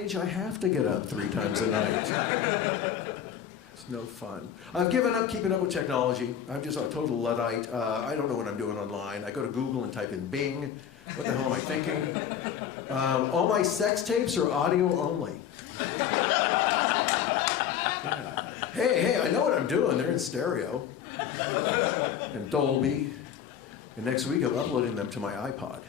age, I have to get up 3 times a night. It's no fun. I've given up keeping up with technology. I'm just a total Luddite. I don't know what I'm doing online. I go to Google and type in Bing. What the hell am I thinking? All my sex tapes are audio only. Hey, I know what I'm doing. They're in stereo and Dolby. And next week I'm uploading them to my iPod.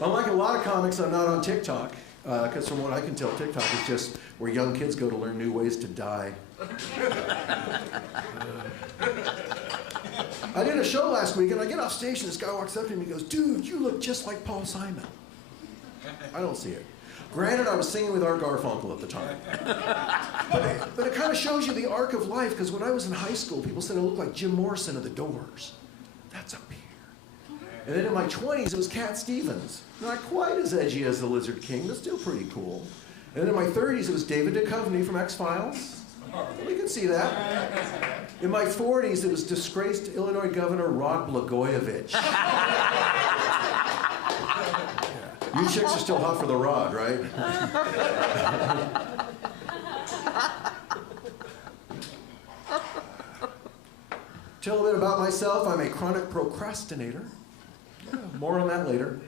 Unlike a lot of comics, I'm not on TikTok. Because from what I can tell, TikTok is just where young kids go to learn new ways to die. I did a show last week, and I get off stage, and this guy walks up to me and goes, "Dude, you look just like Paul Simon." I don't see it. Granted, I was singing with Art Garfunkel at the time. But it kind of shows you the arc of life, because when I was in high school, people said I looked like Jim Morrison of The Doors. That's up here. And then in my 20s, it was Cat Stevens. Not quite as edgy as the Lizard King, but still pretty cool. And then in my 30s, it was David Duchovny from X-Files. We can see that. In my 40s, it was disgraced Illinois Governor Rod Blagojevich. You chicks are still hot for the rod, right? Tell a bit about myself. I'm a chronic procrastinator. More on that later.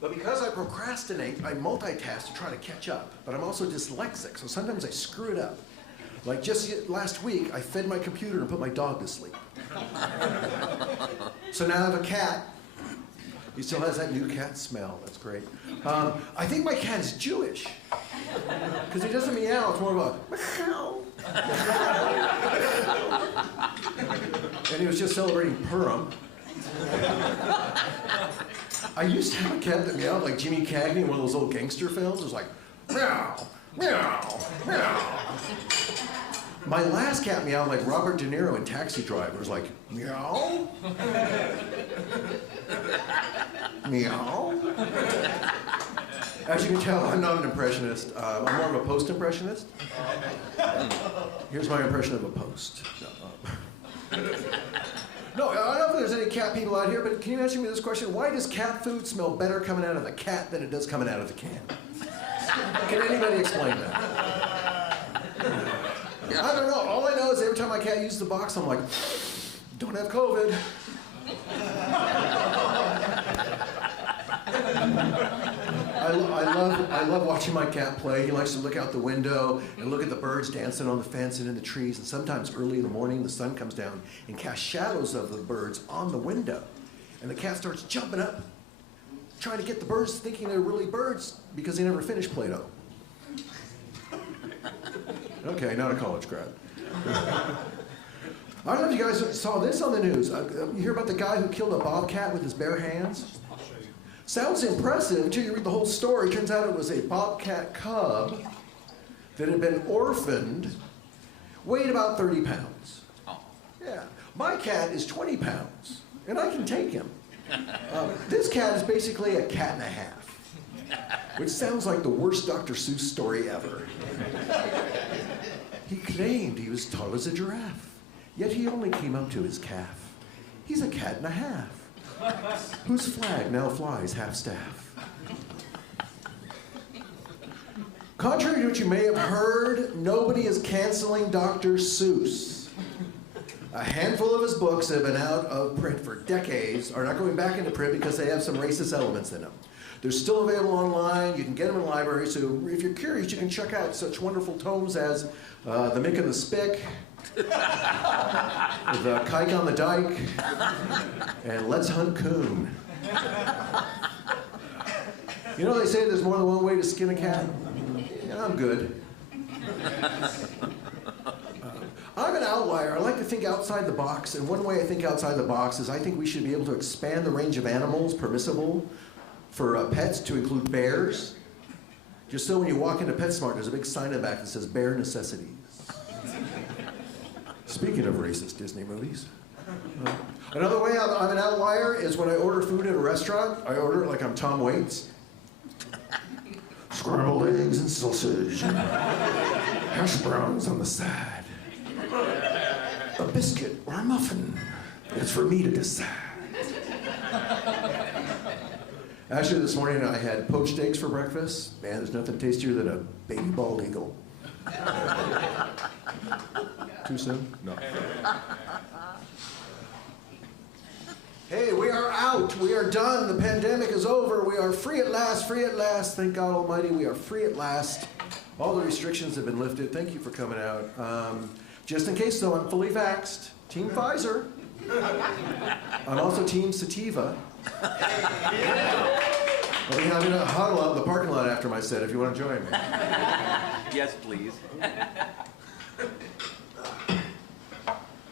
But because I procrastinate, I multitask to try to catch up. But I'm also dyslexic, so sometimes I screw it up. Like just last week, I fed my computer and put my dog to sleep. So now I have a cat. He still has that new cat smell. That's great. I think my cat is Jewish. Because he doesn't meow, it's more of a meow. And he was just celebrating Purim. I used to have a cat that meowed like Jimmy Cagney in one of those old gangster films. It was like, meow, meow, meow. My last cat meowed like Robert De Niro in Taxi Driver. It was like, meow, meow. As you can tell, I'm not an impressionist. I'm more of a post-impressionist. Here's my impression of a post. No, I don't know if there's any cat people out here, but can you answer me this question? Why does cat food smell better coming out of the cat than it does coming out of the can? Can anybody explain that? I don't know. All I know is every time my cat uses the box, I'm like, don't have COVID. I love watching my cat play. He likes to look out the window and look at the birds dancing on the fence and in the trees. And sometimes early in the morning, the sun comes down and casts shadows of the birds on the window. And the cat starts jumping up, trying to get the birds thinking they're really birds because they never finished Play-Doh. Okay, not a college grad. I don't know if you guys saw this on the news. You hear about the guy who killed a bobcat with his bare hands? Sounds impressive until you read the whole story. Turns out it was a bobcat cub that had been orphaned, weighed about 30 pounds. Yeah, my cat is 20 pounds, and I can take him. This cat is basically a cat and a half, which sounds like the worst Dr. Seuss story ever. He claimed he was tall as a giraffe, yet he only came up to his calf. He's a cat and a half, whose flag now flies half-staff. Contrary to what you may have heard, nobody is canceling Dr. Seuss. A handful of his books that have been out of print for decades are not going back into print because they have some racist elements in them. They're still available online. You can get them in libraries. So if you're curious, you can check out such wonderful tomes as The Mick and the Spick, The Kike on the Dike, and Let's Hunt Coon. You know they say there's more than one way to skin a cat? Yeah, I'm good. I'm an outlier. I like to think outside the box, and one way I think outside the box is I think we should be able to expand the range of animals permissible for pets to include bears. Just so when you walk into PetSmart, there's a big sign in the back that says Bear Necessities. Speaking of racist Disney movies. Another way I'm an outlier is when I order food at a restaurant, I order it like I'm Tom Waits. Scrambled eggs and sausage, and hash browns on the side. A biscuit or a muffin, it's for me to decide. Actually, this morning I had poached eggs for breakfast. Man, there's nothing tastier than a baby bald eagle. Too soon? No. Hey, we are out. We are done. The pandemic is over. We are free at last, free at last. Thank God Almighty, we are free at last. All the restrictions have been lifted. Thank you for coming out. Just in case, though, I'm fully vaxxed. Team Pfizer. I'm also Team Sativa. I'll be having a huddle out in the parking lot after my set if you want to join me. Yes, please.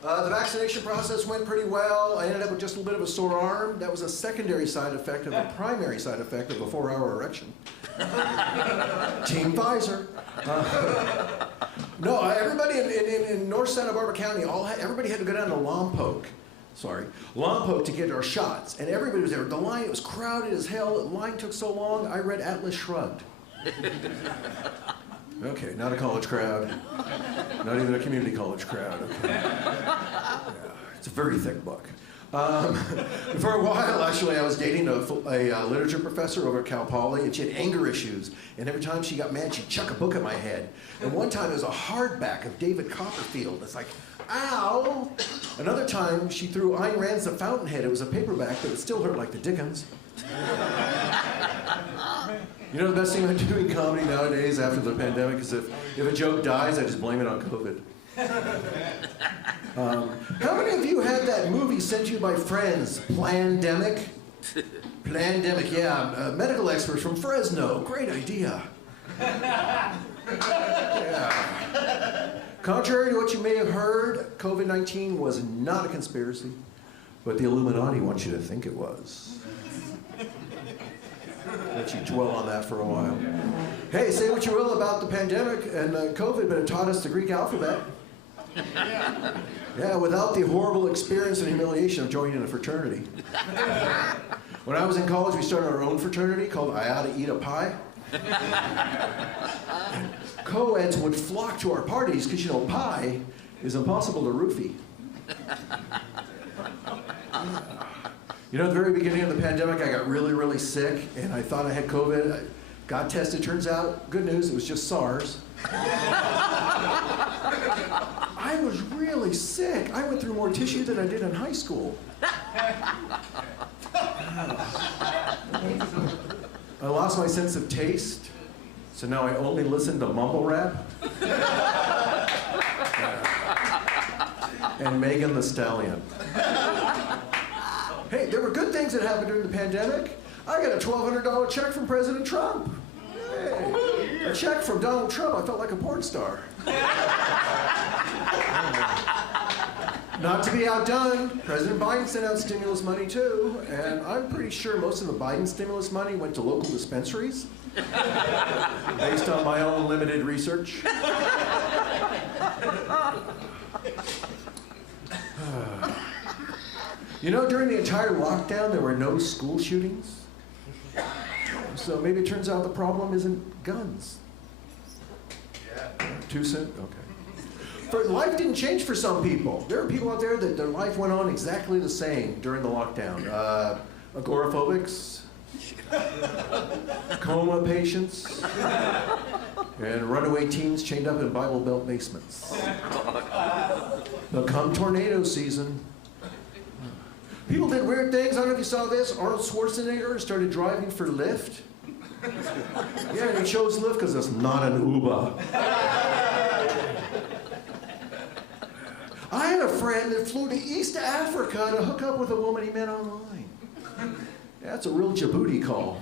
The vaccination process went pretty well. I ended up with just a little bit of a sore arm. That was a secondary side effect of a primary side effect of a 4-hour erection. Team Pfizer. No, everybody in North Santa Barbara County, everybody had to go down to Lompoc to get our shots. And everybody was there. The line, it was crowded as hell. The line took so long, I read Atlas Shrugged. Okay, not a college crowd. Not even a community college crowd. Okay. Yeah, it's a very thick book. For a while, actually, I was dating a literature professor over at Cal Poly, and she had anger issues. And every time she got mad, she'd chuck a book at my head. And one time, it was a hardback of David Copperfield. It's like, ow! Another time, she threw Ayn Rand's The Fountainhead. It was a paperback, but it still hurt like the Dickens. You know the best thing about doing comedy nowadays after the pandemic is if a joke dies, I just blame it on COVID. How many of you had that movie sent to you by friends, Plandemic? Plandemic, yeah. Medical experts from Fresno. Great idea. Yeah. Contrary to what you may have heard, COVID-19 was not a conspiracy, but the Illuminati wants you to think it was. Let you dwell on that for a while. Hey, say what you will about the pandemic and COVID, but it taught us the Greek alphabet. Yeah, without the horrible experience and humiliation of joining a fraternity. When I was in college, we started our own fraternity called I Oughta Eat a Pie. Co-eds would flock to our parties because, you know, pie is impossible to roofie. You know, at the very beginning of the pandemic, I got really, really sick, and I thought I had COVID. I got tested. Turns out, good news, it was just SARS. I was really sick. I went through more tissue than I did in high school. I lost my sense of taste, so now I only listen to mumble rap. And Megan Thee Stallion. Hey, there were good things that happened during the pandemic. I got a $1,200 check from President Trump. Hey, a check from Donald Trump. I felt like a porn star. Not to be outdone, President Biden sent out stimulus money too, and I'm pretty sure most of the Biden stimulus money went to local dispensaries, based on my own limited research. You know, during the entire lockdown, there were no school shootings. So maybe it turns out the problem isn't guns. Yeah. Too soon? Okay. Life didn't change for some people. There are people out there that their life went on exactly the same during the lockdown. Agoraphobics, coma patients, and runaway teens chained up in Bible Belt basements. But come tornado season, people did weird things. I don't know if you saw this. Arnold Schwarzenegger started driving for Lyft. Yeah, and he chose Lyft because it's not an Uber. I had a friend that flew to East Africa to hook up with a woman he met online. That's a real Djibouti call.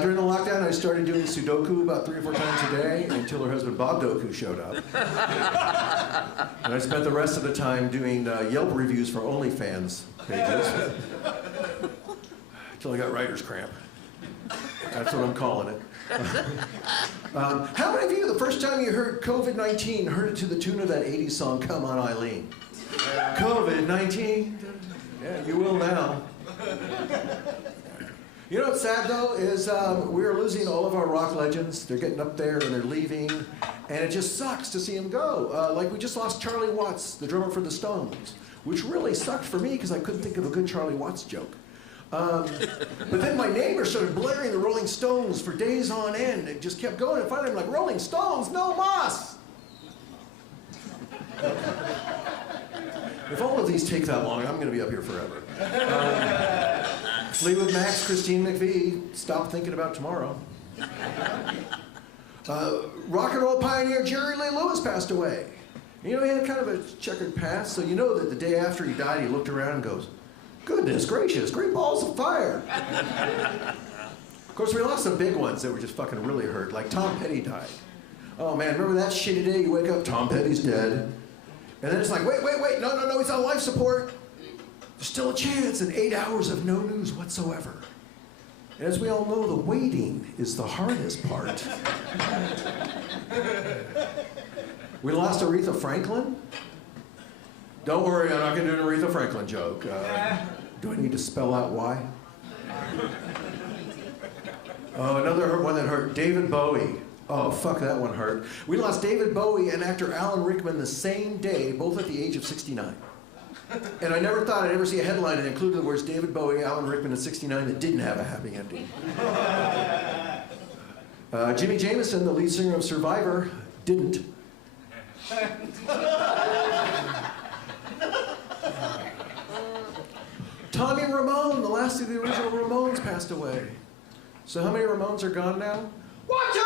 During the lockdown, I started doing Sudoku about 3 or 4 times a day until her husband Bob Doku showed up. And I spent the rest of the time doing Yelp reviews for OnlyFans pages. Until I got writer's cramp. That's what I'm calling it. How many of you, the first time you heard COVID-19, heard it to the tune of that 80s song, Come On Eileen? COVID-19. Yeah, you will now. You know what's sad though is we're losing all of our rock legends. They're getting up there and they're leaving, and it just sucks to see them go. Like we just lost Charlie Watts, the drummer for the Stones, which really sucked for me because I couldn't think of a good Charlie Watts joke. But then my neighbor started blaring the Rolling Stones for days on end. It just kept going, and finally I'm like, Rolling Stones, no mas! If all of these take that long, I'm going to be up here forever. Fleetwood Mac's Christine McVie, Stop Thinking About Tomorrow. Rock and roll pioneer Jerry Lee Lewis passed away. You know, he had kind of a checkered past, so you know that the day after he died, he looked around and goes, goodness gracious, great balls of fire. Of course, we lost some big ones that were just fucking really hurt, like Tom Petty died. Oh man, remember that shitty day you wake up, Tom Petty's dead. And then it's like, wait, no, he's on life support. There's still a chance, and 8 hours of no news whatsoever. And as we all know, the waiting is the hardest part. We lost Aretha Franklin. Don't worry, I'm not going to do an Aretha Franklin joke. Do I need to spell out why? Oh, another one that hurt, David Bowie. Oh, fuck, that one hurt. We lost David Bowie and actor Alan Rickman the same day, both at the age of 69. And I never thought I'd ever see a headline that included the words David Bowie, Alan Rickman at 69 that didn't have a happy ending. Jimmy Jamison, the lead singer of Survivor, didn't. Tommy Ramone, the last of the original Ramones, passed away. So how many Ramones are gone now? 1, 2,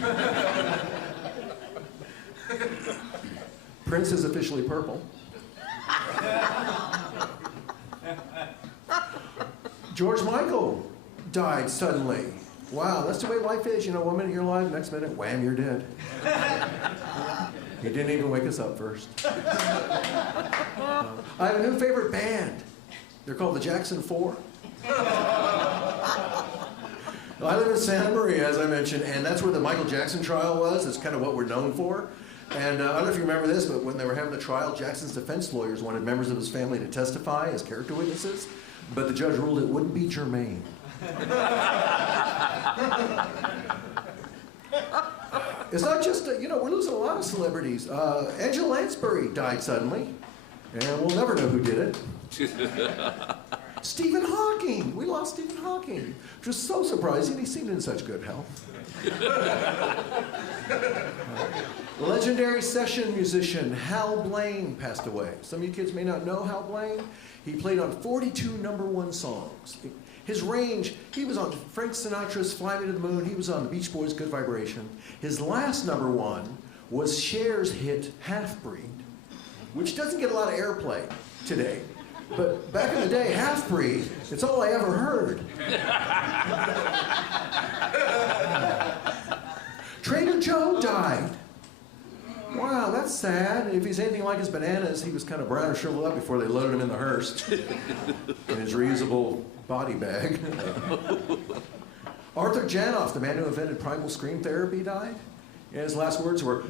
3, 4! Prince is officially purple. George Michael died suddenly. Wow, that's the way life is. You know, 1 minute you're alive, next minute, wham, you're dead. He didn't even wake us up first. I have a new favorite band. They're called the Jackson 4. I live in Santa Maria, as I mentioned, and that's where the Michael Jackson trial was. It's kind of what we're known for. And I don't know if you remember this, but when they were having the trial, Jackson's defense lawyers wanted members of his family to testify as character witnesses, but the judge ruled it wouldn't be germane. It's not just, you know, we're losing a lot of celebrities. Angela Lansbury died suddenly, and we'll never know who did it. Stephen Hawking, we lost Stephen Hawking, which was so surprising. He seemed in such good health. Legendary session musician Hal Blaine passed away. Some of you kids may not know Hal Blaine. He played on 42 #1 songs. His range, he was on Frank Sinatra's Fly Me to the Moon. He was on the Beach Boys' Good Vibration. His last #1 was Cher's hit Half Breed, which doesn't get a lot of airplay today. But back in the day, Half Breed, it's all I ever heard. Trader Joe died. Wow, that's sad. If he's anything like his bananas, he was kind of brown and shriveled up before they loaded him in the hearse in his reusable body bag. Arthur Janoff, the man who invented primal scream therapy, died. And his last words were,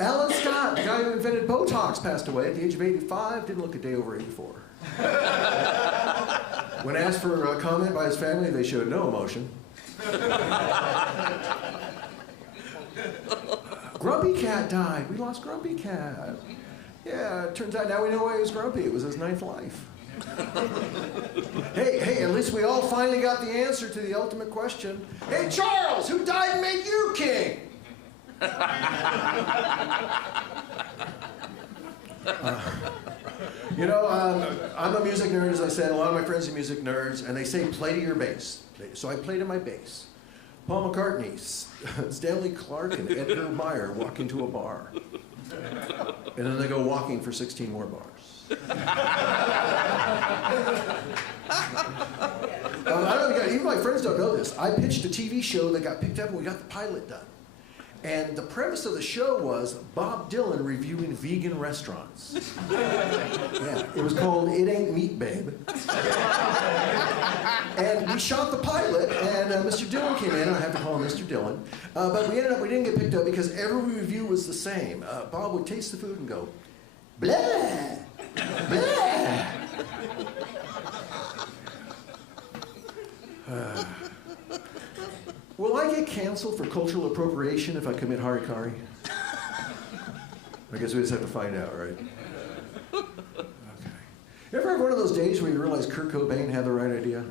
Alan Scott, the guy who invented Botox, passed away at the age of 85, didn't look a day over 84. When asked for a comment by his family, they showed no emotion. Grumpy Cat died. We lost Grumpy Cat. Yeah, it turns out now we know why he was grumpy. It was his 9th life. Hey, at least we all finally got the answer to the ultimate question. Hey, Charles, who died and made you king? You know, I'm a music nerd, as I said. A lot of my friends are music nerds, and they say play to your bass. So I play to my bass. Paul McCartney, Stanley Clarke, and Edgar Meyer walk into a bar. And then they go walking for 16 more bars. I don't know, even my friends don't know this. I pitched a TV show that got picked up and we got the pilot done. And the premise of the show was Bob Dylan reviewing vegan restaurants. Yeah, it was called It Ain't Meat, Babe. And we shot the pilot, and Mr. Dylan came in. I have to call him Mr. Dylan. But we didn't get picked up because every review was the same. Bob would taste the food and go, blah, blah. Will I get canceled for cultural appropriation if I commit harikari? I guess we just have to find out, right? Okay. You ever have one of those days where you realize Kurt Cobain had the right idea?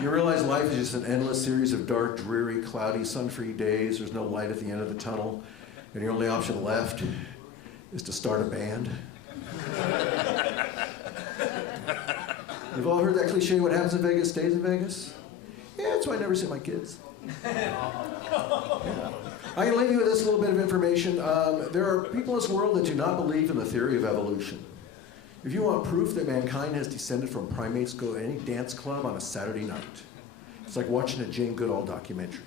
You realize life is just an endless series of dark, dreary, cloudy, sun-free days. There's no light at the end of the tunnel. And your only option left is to start a band. You've all heard that cliche, what happens in Vegas stays in Vegas? Yeah, that's why I never see my kids. Yeah. I can leave you with this little bit of information. There are people in this world that do not believe in the theory of evolution. If you want proof that mankind has descended from primates, go to any dance club on a Saturday night. It's like watching a Jane Goodall documentary.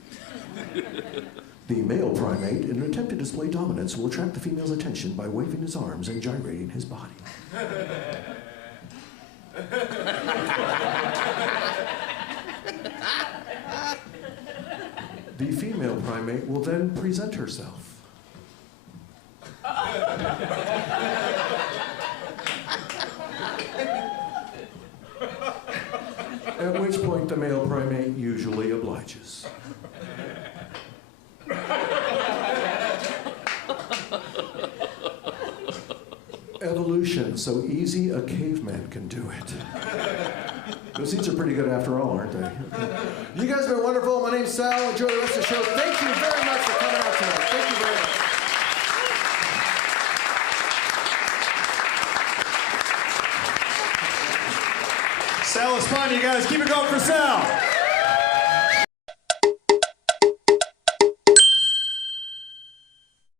The male primate, in an attempt to display dominance, will attract the female's attention by waving his arms and gyrating his body. The female primate will then present herself. At which point the male primate usually obliges. Evolution, so easy a caveman can do it. Those seats are pretty good after all, aren't they? You guys have been wonderful. My name's Sal. Enjoy the rest of the show. Thank you very much for coming out tonight. Thank you very much. Sal Espana, you guys keep it going for Sal.